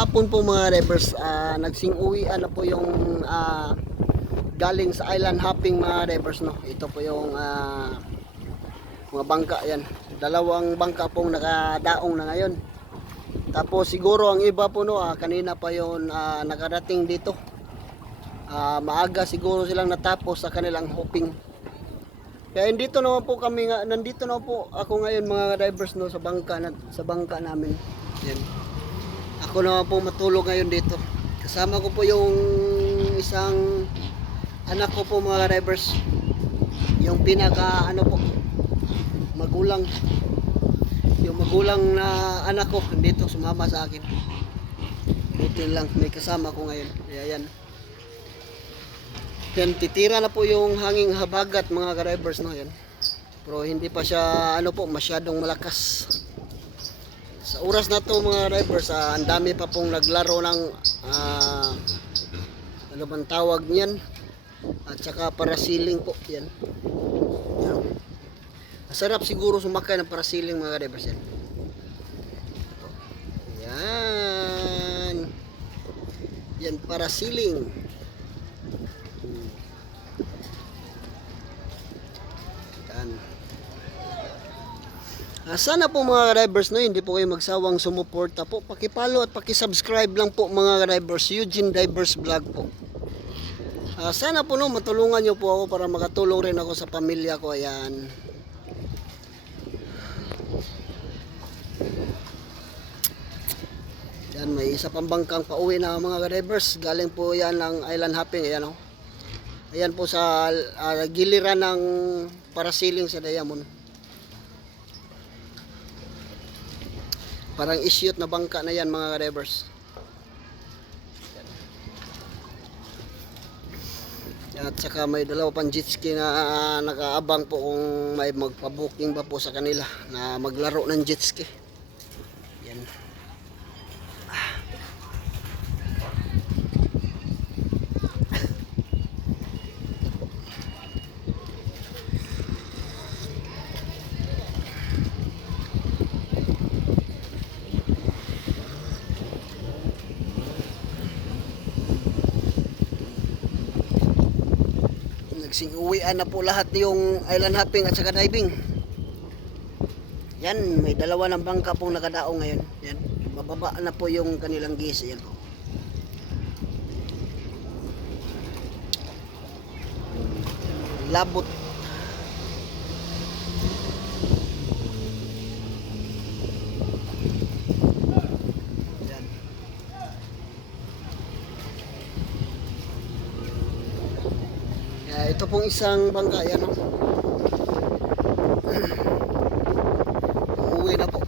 hapon po mga drivers, ah, nagsing uwian na po yung ah, galing sa island hopping mga drivers no. Ito po yung ah, mga bangka yan. Dalawang bangka pong nakadaong na ngayon. Tapos siguro ang iba po no, ah, kanina pa yon ah, nakarating dito. Ah, maaga siguro silang natapos sa kanilang hopping. Kaya dito naman po kami nga, nandito na po ako ngayon mga drivers no sa bangka na, sa bangka namin. Yan. Ako naman po matulog ngayon dito. Kasama ko po yung isang anak ko po mga drivers. Yung pinaka ano po magulang yung magulang na anak ko dito sumama sa akin. Buti lang may kasama ko ngayon. Kaya yan. Yan, titira na po yung hanging habagat mga drivers no yan. Pero hindi pa siya ano po masyadong malakas. Sa oras na to mga drivers, ah, ang dami pa pong naglaro ng ah, ano bang tawag niyan? At saka parasiling po yan. yan. Masarap siguro sumakay ng parasiling mga drivers yan. Yan. Yan parasiling. Yan. Sana po mga drivers no, hindi po kayo magsawang sumuporta po. Pakipalo at pakisubscribe lang po mga drivers. Eugene Divers Vlog po. Ah, sana po no, matulungan nyo po ako para makatulong rin ako sa pamilya ko. Ayan. Yan, may isa pang bangkang pauwi na mga drivers. Galing po yan ng island hopping. Ayan o. Ayan po sa ah, giliran ng parasiling sa Diamond. Parang isyot na bangka na yan mga drivers. At saka may dalawa pang jet ski na ah, nakaabang po kung may magpa-booking ba po sa kanila na maglaro ng jet ski. Yan. Nagsing uwian na po lahat yung island hopping at saka diving. Yan, may dalawa ng bangka pong nakadao ngayon. Yan, mababa na po yung kanilang gis. Yan po. Labot. Ito pong isang bangka, yan o. Uuwi na po.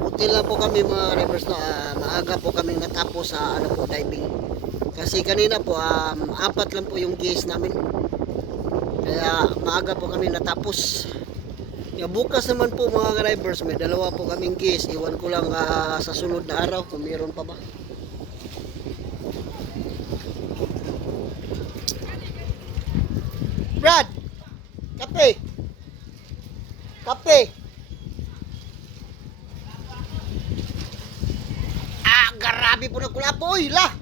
Buti lang po kami mga rivers no, ah, maaga po kami natapos sa ano po diving. Kasi kanina po um, apat lang po yung gis namin. Kaya maaga po kami natapos. Kaya bukas naman po mga drivers, may dalawa po kaming gis. Iwan ko lang ah, sa sunod na araw kung meron pa ba. Brad! Kape! Kape! Ah, garabi po na kulapoy, la!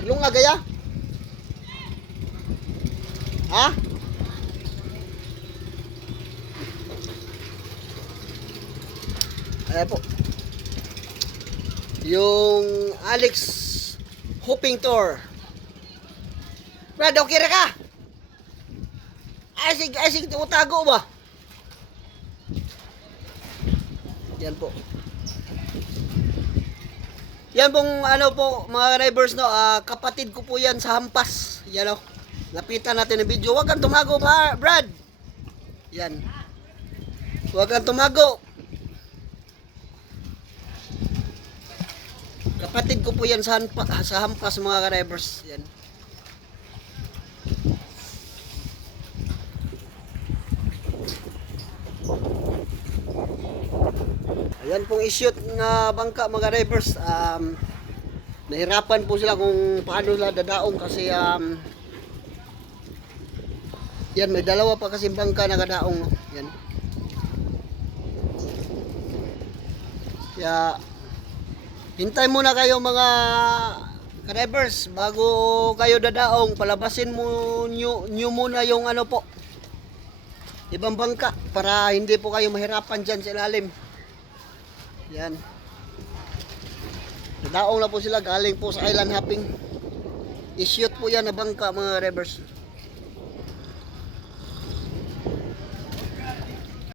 Naglunga gaya? Ha? Ayan po. Yung Alex Hopping Tour. Brad, okay ra ka? Asig, asig, utago ba? Yan po. Yan pong ano po mga drivers no, ah, kapatid ko po yan sa hampas. Yan o. Lapitan natin ang video. Huwag kang tumago Brad. Yan. Huwag kang tumago. Kapatid ko po yan sa, hampa, sa hampas mga drivers. Yan. Ayan pong issued na bangka mga drivers. Um, nahirapan po sila kung paano sila dadaong kasi um, Yan, may dalawa pa kasi bangka na kadaong. Yan. Kaya, hintay muna kayo mga drivers bago kayo dadaong. Palabasin mo nyo, nyo muna yung ano po. Ibang bangka para hindi po kayo mahirapan dyan sa ilalim. Yan. Dadaong na po sila galing po sa island hopping. I-shoot po yan na bangka mga drivers.